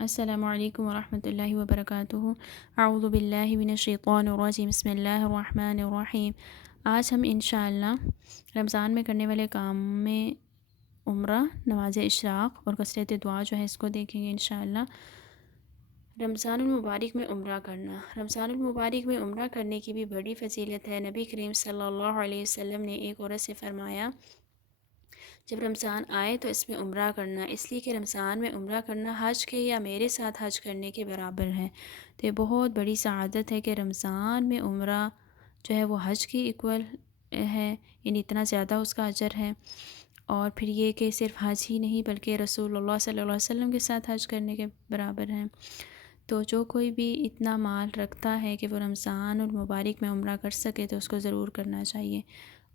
السلام علیکم ورحمۃ اللہ وبرکاتہ۔ اعوذ باللہ من الشیطان الرجیم، بسم اللہ الرحمن الرحیم۔ آج ہم انشاءاللہ رمضان میں کرنے والے کام میں عمرہ، نماز اشراق اور کثرت دعا جو ہے اس کو دیکھیں گے انشاءاللہ۔ رمضان المبارک میں عمرہ کرنا، رمضان المبارک میں عمرہ کرنے کی بھی بڑی فضیلت ہے۔ نبی کریم صلی اللہ علیہ وسلم نے ایک عورت سے فرمایا جب رمضان آئے تو اس میں عمرہ کرنا، اس لیے کہ رمضان میں عمرہ کرنا حج کے یا میرے ساتھ حج کرنے کے برابر ہے۔ تو یہ بہت بڑی سعادت ہے کہ رمضان میں عمرہ جو ہے وہ حج کی ایکول ہے، یعنی اتنا زیادہ اس کا اجر ہے۔ اور پھر یہ کہ صرف حج ہی نہیں بلکہ رسول اللہ صلی اللہ علیہ وسلم کے ساتھ حج کرنے کے برابر ہیں۔ تو جو کوئی بھی اتنا مال رکھتا ہے کہ وہ رمضان المبارک میں عمرہ کر سکے تو اس کو ضرور کرنا چاہیے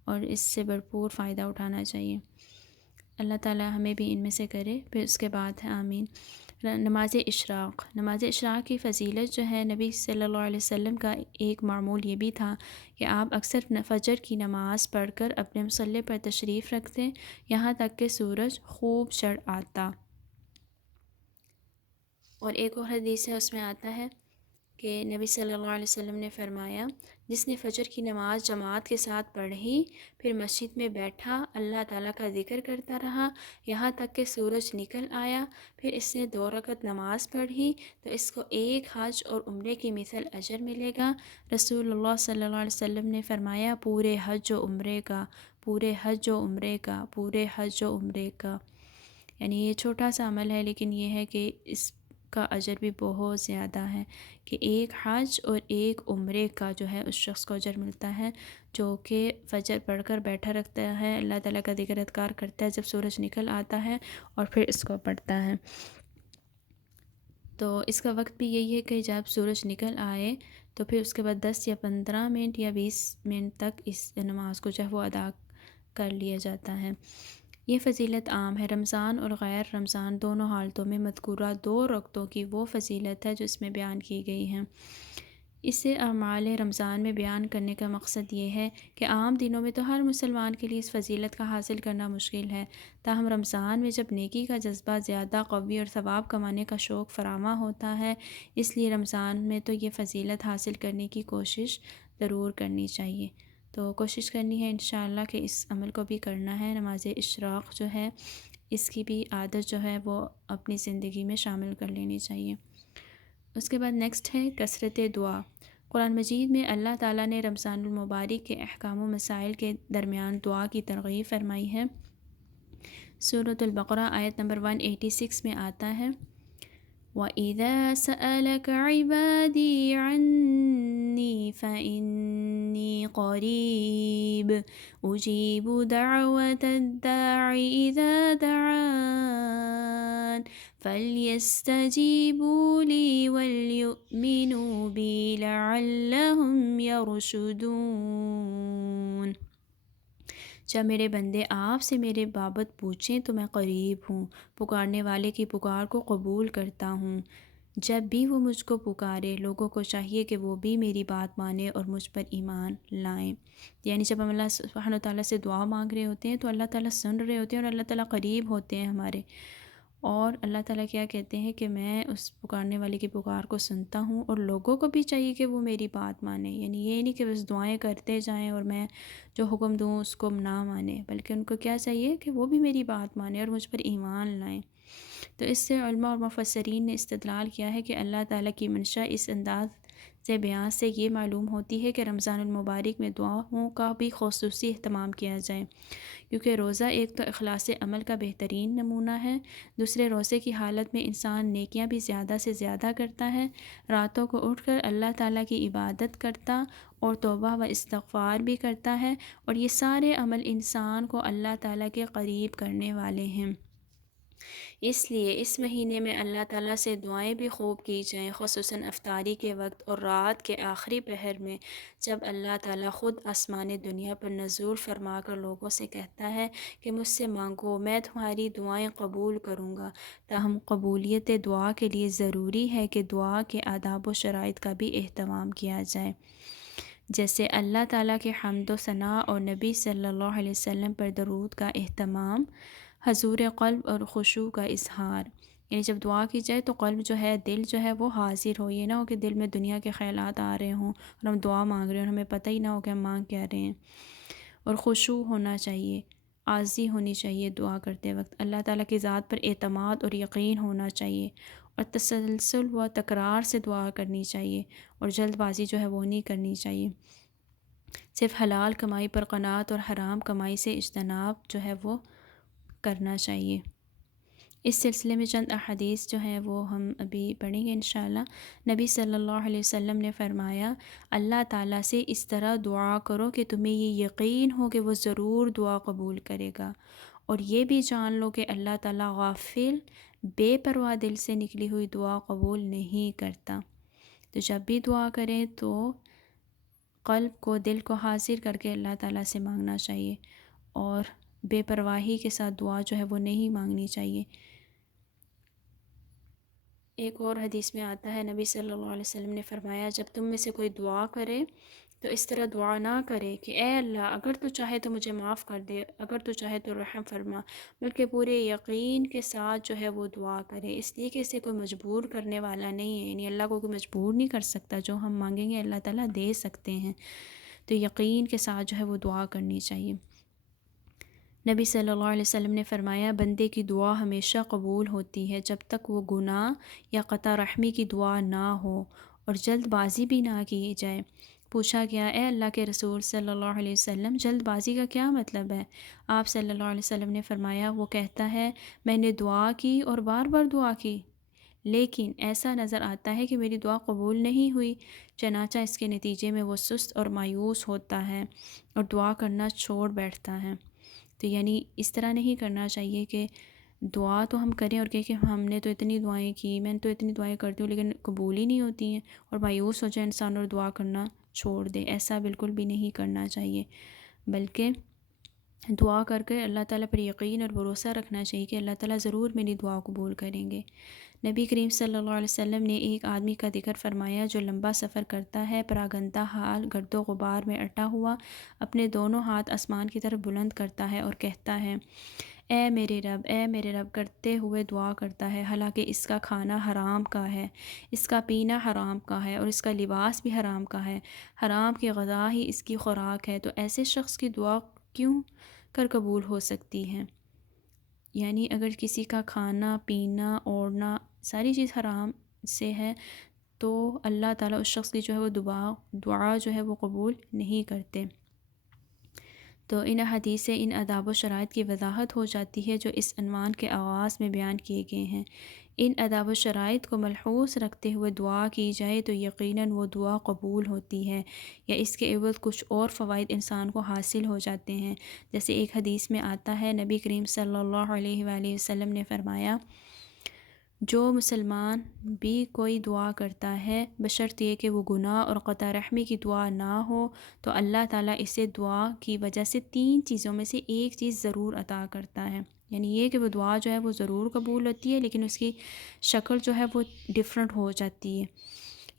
اور اس سے بھرپور فائدہ اٹھانا چاہیے۔ اللہ تعالیٰ ہمیں بھی ان میں سے کرے۔ پھر اس کے بعد ہے آمین۔ نماز اشراق، نماز اشراق کی فضیلت جو ہے، نبی صلی اللہ علیہ وسلم کا ایک معمول یہ بھی تھا کہ آپ اکثر فجر کی نماز پڑھ کر اپنے مصلی پر تشریف رکھتے یہاں تک کہ سورج خوب چڑھ آتا۔ اور ایک اور حدیث ہے، اس میں آتا ہے کہ نبی صلی اللہ علیہ وسلم نے فرمایا جس نے فجر کی نماز جماعت کے ساتھ پڑھی پھر مسجد میں بیٹھا اللہ تعالیٰ کا ذکر کرتا رہا یہاں تک کہ سورج نکل آیا، پھر اس نے 2 رکعت نماز پڑھی تو اس کو ایک حج اور عمرے کی مثل اجر ملے گا۔ رسول اللہ صلی اللہ علیہ وسلم نے فرمایا پورے حج و عمرے کا، پورے حج و عمرے کا، پورے حج و عمرے کا۔ یعنی یہ چھوٹا سا عمل ہے لیکن یہ ہے کہ اس کا اجر بھی بہت زیادہ ہے کہ ایک حج اور ایک عمرے کا جو ہے اس شخص کو اجر ملتا ہے جو کہ فجر پڑھ کر بیٹھا رکھتا ہے، اللہ تعالیٰ کا ذکر اذکار کرتا ہے جب سورج نکل آتا ہے اور پھر اس کو پڑھتا ہے۔ تو اس کا وقت بھی یہی ہے کہ جب سورج نکل آئے تو پھر اس کے بعد 10 یا 15 منٹ یا 20 منٹ تک اس نماز کو جو ہے وہ ادا کر لیا جاتا ہے۔ یہ فضیلت عام ہے، رمضان اور غیر رمضان دونوں حالتوں میں مذکورہ 2 رکعتوں کی وہ فضیلت ہے جو اس میں بیان کی گئی ہیں۔ اسے اعمال رمضان میں بیان کرنے کا مقصد یہ ہے کہ عام دنوں میں تو ہر مسلمان کے لیے اس فضیلت کا حاصل کرنا مشکل ہے، تاہم رمضان میں جب نیکی کا جذبہ زیادہ قوی اور ثواب کمانے کا شوق فراواں ہوتا ہے، اس لیے رمضان میں تو یہ فضیلت حاصل کرنے کی کوشش ضرور کرنی چاہیے۔ تو کوشش کرنی ہے انشاءاللہ کہ اس عمل کو بھی کرنا ہے۔ نماز اشراق جو ہے اس کی بھی عادت جو ہے وہ اپنی زندگی میں شامل کر لینی چاہیے۔ اس کے بعد نیکسٹ ہے کثرت دعا۔ قرآن مجید میں اللہ تعالیٰ نے رمضان المبارک کے احکام و مسائل کے درمیان دعا کی ترغیب فرمائی ہے۔ سورۃ البقرہ آیت نمبر 186 میں آتا ہے وَإِذَا سَأَلَكَ عِبَادِي عَنِّي فَإِنِّي قَرِيبٌ أُجِيبُ دَعْوَةَ الدَّاعِ إِذَا دَعَانِ فَلْيَسْتَجِيبُوا لِي وَلْيُؤْمِنُوا بِي لَعَلَّهُمْ يَرْشُدُونَ۔ جب میرے بندے آپ سے میرے بابت پوچھیں تو میں قریب ہوں، پکارنے والے کی پکار کو قبول کرتا ہوں۔ جب بھی وہ مجھ کو پکارے لوگوں کو چاہیے کہ وہ بھی میری بات مانیں اور مجھ پر ایمان لائیں۔ یعنی جب ہم اللہ سبحانہ وتعالیٰ سے دعا مانگ رہے ہوتے ہیں تو اللہ تعالیٰ سن رہے ہوتے ہیں اور اللہ تعالیٰ قریب ہوتے ہیں ہمارے، اور اللہ تعالیٰ کیا کہتے ہیں کہ میں اس پکارنے والے کی پکار کو سنتا ہوں، اور لوگوں کو بھی چاہیے کہ وہ میری بات مانیں۔ یعنی یہ نہیں کہ بس دعائیں کرتے جائیں اور میں جو حکم دوں اس کو نہ مانیں، بلکہ ان کو کیا چاہیے کہ وہ بھی میری بات مانیں اور مجھ پر ایمان لائیں۔ تو اس سے علماء اور مفسرین نے استدلال کیا ہے کہ اللہ تعالیٰ کی منشا اس انداز سے بیان سے یہ معلوم ہوتی ہے کہ رمضان المبارک میں دعاؤں کا بھی خصوصی اہتمام کیا جائے، کیونکہ روزہ ایک تو اخلاص عمل کا بہترین نمونہ ہے، دوسرے روزے کی حالت میں انسان نیکیاں بھی زیادہ سے زیادہ کرتا ہے، راتوں کو اٹھ کر اللہ تعالیٰ کی عبادت کرتا اور توبہ و استغفار بھی کرتا ہے، اور یہ سارے عمل انسان کو اللہ تعالیٰ کے قریب کرنے والے ہیں۔ اس لیے اس مہینے میں اللہ تعالیٰ سے دعائیں بھی خوب کی جائیں، خصوصاً افطاری کے وقت اور رات کے آخری پہر میں، جب اللہ تعالیٰ خود آسمان دنیا پر نزول فرما کر لوگوں سے کہتا ہے کہ مجھ سے مانگو، میں تمہاری دعائیں قبول کروں گا۔ تاہم قبولیت دعا کے لیے ضروری ہے کہ دعا کے آداب و شرائط کا بھی اہتمام کیا جائے، جیسے اللہ تعالیٰ کے حمد و ثناء اور نبی صلی اللہ علیہ وسلم پر درود کا اہتمام، حضور قلب اور خشوع کا اظہار۔ یعنی جب دعا کی جائے تو قلب جو ہے، دل جو ہے وہ حاضر ہو، یہ نہ ہو کہ دل میں دنیا کے خیالات آ رہے ہوں اور ہم دعا مانگ رہے ہیں اور ہمیں پتہ ہی نہ ہو کہ ہم مانگ کیا رہے ہیں۔ اور خشوع ہونا چاہیے، عاجزی ہونی چاہیے دعا کرتے وقت، اللہ تعالیٰ کی ذات پر اعتماد اور یقین ہونا چاہیے، اور تسلسل و تکرار سے دعا کرنی چاہیے، اور جلد بازی جو ہے وہ نہیں کرنی چاہیے۔ صرف حلال کمائی پر قناعت اور حرام کمائی سے اجتناب جو ہے وہ کرنا چاہیے۔ اس سلسلے میں چند احادیث جو ہیں وہ ہم ابھی پڑھیں گے انشاءاللہ۔ نبی صلی اللہ علیہ وسلم نے فرمایا، اللہ تعالیٰ سے اس طرح دعا کرو کہ تمہیں یہ یقین ہو کہ وہ ضرور دعا قبول کرے گا، اور یہ بھی جان لو کہ اللہ تعالیٰ غافل، بے پرواہ دل سے نکلی ہوئی دعا قبول نہیں کرتا۔ تو جب بھی دعا کریں تو قلب کو، دل کو حاضر کر کے اللہ تعالیٰ سے مانگنا چاہیے، اور بے پرواہی کے ساتھ دعا جو ہے وہ نہیں مانگنی چاہیے۔ ایک اور حدیث میں آتا ہے، نبی صلی اللہ علیہ وسلم نے فرمایا، جب تم میں سے کوئی دعا کرے تو اس طرح دعا نہ کرے کہ اے اللہ اگر تو چاہے تو مجھے معاف کر دے، اگر تو چاہے تو رحم فرما، بلکہ پورے یقین کے ساتھ جو ہے وہ دعا کرے، اس لیے کہ اسے کوئی مجبور کرنے والا نہیں ہے، یعنی اللہ کو کوئی مجبور نہیں کر سکتا، جو ہم مانگیں گے اللہ تعالیٰ دے سکتے ہیں، تو یقین کے ساتھ جو ہے وہ دعا کرنی چاہیے۔ نبی صلی اللہ علیہ وسلم نے فرمایا، بندے کی دعا ہمیشہ قبول ہوتی ہے جب تک وہ گناہ یا قطع رحمی کی دعا نہ ہو اور جلد بازی بھی نہ کی جائے۔ پوچھا گیا، اے اللہ کے رسول صلی اللہ علیہ وسلم، جلد بازی کا کیا مطلب ہے؟ آپ صلی اللہ علیہ وسلم نے فرمایا، وہ کہتا ہے میں نے دعا کی اور بار بار دعا کی، لیکن ایسا نظر آتا ہے کہ میری دعا قبول نہیں ہوئی، چنانچہ اس کے نتیجے میں وہ سست اور مایوس ہوتا ہے اور دعا کرنا چھوڑ بیٹھتا ہے۔ تو یعنی اس طرح نہیں کرنا چاہیے کہ دعا تو ہم کریں اور کہ ہم نے تو اتنی دعائیں کی، میں تو اتنی دعائیں کرتی ہوں لیکن قبول ہی نہیں ہوتی ہیں، اور مایوس ہو جائے انسان اور دعا کرنا چھوڑ دے، ایسا بالکل بھی نہیں کرنا چاہیے، بلکہ دعا کر کے اللہ تعالیٰ پر یقین اور بھروسہ رکھنا چاہیے کہ اللہ تعالیٰ ضرور میری دعا قبول کریں گے۔ نبی کریم صلی اللہ علیہ وسلم نے ایک آدمی کا ذکر فرمایا جو لمبا سفر کرتا ہے، پراگندہ حال، گرد و غبار میں اٹا ہوا، اپنے دونوں ہاتھ آسمان کی طرف بلند کرتا ہے اور کہتا ہے، اے میرے رب، اے میرے رب، کرتے ہوئے دعا کرتا ہے، حالانکہ اس کا کھانا حرام کا ہے، اس کا پینا حرام کا ہے، اور اس کا لباس بھی حرام کا ہے، حرام کی غذا ہی اس کی خوراک ہے، تو ایسے شخص کی دعا کیوں کر قبول ہو سکتی ہے؟ یعنی اگر کسی کا کھانا پینا اوڑھنا ساری چیز حرام سے ہے تو اللہ تعالیٰ اس شخص کی جو ہے وہ دعا جو ہے وہ قبول نہیں کرتے۔ تو ان احادیث سے ان آداب و شرائط کی وضاحت ہو جاتی ہے جو اس عنوان کے آغاز میں بیان کیے گئے ہیں۔ ان آداب و شرائط کو ملحوظ رکھتے ہوئے دعا کی جائے تو یقیناً وہ دعا قبول ہوتی ہے، یا اس کے عوض کچھ اور فوائد انسان کو حاصل ہو جاتے ہیں۔ جیسے ایک حدیث میں آتا ہے، نبی کریم صلی اللہ علیہ وآلہ وسلم نے فرمایا، جو مسلمان بھی کوئی دعا کرتا ہے بشرط یہ کہ وہ گناہ اور قطع رحمی کی دعا نہ ہو تو اللہ تعالیٰ اسے دعا کی وجہ سے 3 چیزوں میں سے ایک چیز ضرور عطا کرتا ہے، یعنی یہ کہ وہ دعا جو ہے وہ ضرور قبول ہوتی ہے لیکن اس کی شکل جو ہے وہ ڈیفرنٹ ہو جاتی ہے،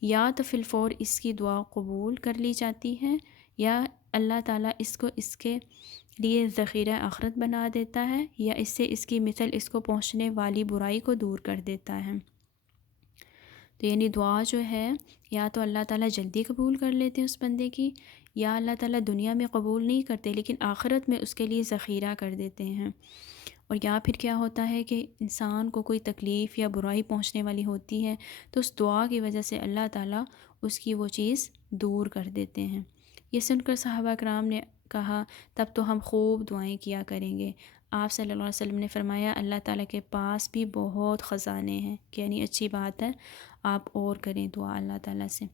یا تو فی الفور اس کی دعا قبول کر لی جاتی ہے، یا اللہ تعالیٰ اس کو اس کے لیے ذخیرہ آخرت بنا دیتا ہے، یا اس سے اس کی مثل اس کو پہنچنے والی برائی کو دور کر دیتا ہے۔ تو یعنی دعا جو ہے یا تو اللہ تعالیٰ جلدی قبول کر لیتے ہیں اس بندے کی، یا اللہ تعالیٰ دنیا میں قبول نہیں کرتے لیکن آخرت میں اس کے لیے ذخیرہ کر دیتے ہیں، اور یا پھر کیا ہوتا ہے کہ انسان کو کوئی تکلیف یا برائی پہنچنے والی ہوتی ہے تو اس دعا کی وجہ سے اللہ تعالیٰ اس کی وہ چیز دور کر دیتے ہیں۔ یہ سن کر صحابہ کرام نے کہا، تب تو ہم خوب دعائیں کیا کریں گے۔ آپ صلی اللہ علیہ وسلم نے فرمایا، اللہ تعالیٰ کے پاس بھی بہت خزانے ہیں، کہ یعنی اچھی بات ہے آپ اور کریں دعا اللہ تعالیٰ سے۔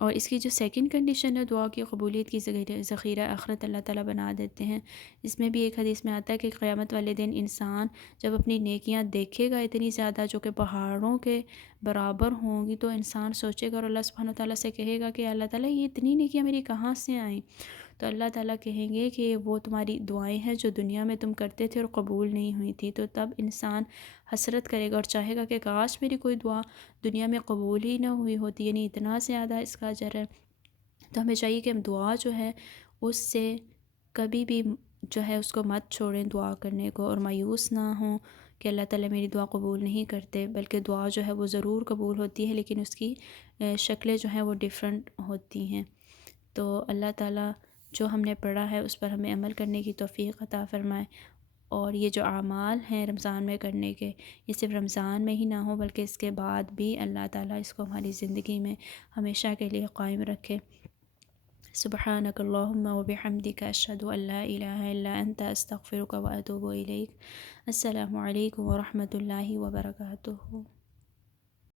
اور اس کی جو سیکنڈ کنڈیشن ہے دعا کی قبولیت کی، ذخیرہ آخرت اللہ تعالیٰ بنا دیتے ہیں۔ اس میں بھی ایک حدیث میں آتا ہے کہ قیامت والے دن انسان جب اپنی نیکیاں دیکھے گا اتنی زیادہ جو کہ پہاڑوں کے برابر ہوں گی، تو انسان سوچے گا اور اللہ سبحانہ وتعالیٰ سے کہے گا کہ اللہ تعالیٰ یہ اتنی نیکیاں میری کہاں سے آئیں؟ تو اللہ تعالیٰ کہیں گے کہ وہ تمہاری دعائیں ہیں جو دنیا میں تم کرتے تھے اور قبول نہیں ہوئی تھی، تو تب انسان حسرت کرے گا اور چاہے گا کہ کاش میری کوئی دعا دنیا میں قبول ہی نہ ہوئی ہوتی، یعنی اتنا زیادہ اس کا اجر ہے۔ تو ہمیں چاہیے کہ ہم دعا جو ہے اس سے کبھی بھی جو ہے اس کو مت چھوڑیں دعا کرنے کو، اور مایوس نہ ہوں کہ اللہ تعالیٰ میری دعا قبول نہیں کرتے، بلکہ دعا جو ہے وہ ضرور قبول ہوتی ہے، لیکن اس کی شکلیں جو ہیں وہ ڈیفرنٹ ہوتی ہیں۔ تو اللہ تعالیٰ جو ہم نے پڑھا ہے اس پر ہمیں عمل کرنے کی توفیق عطا فرمائے، اور یہ جو اعمال ہیں رمضان میں کرنے کے، یہ صرف رمضان میں ہی نہ ہو بلکہ اس کے بعد بھی اللہ تعالیٰ اس کو ہماری زندگی میں ہمیشہ کے لیے قائم رکھے۔ سبحانک اللہم و بحمدک، اشہد ان لا الہ الا انت، استغفرک و اتوب الیک۔ السلام علیکم ورحمۃ اللہ وبرکاتہ۔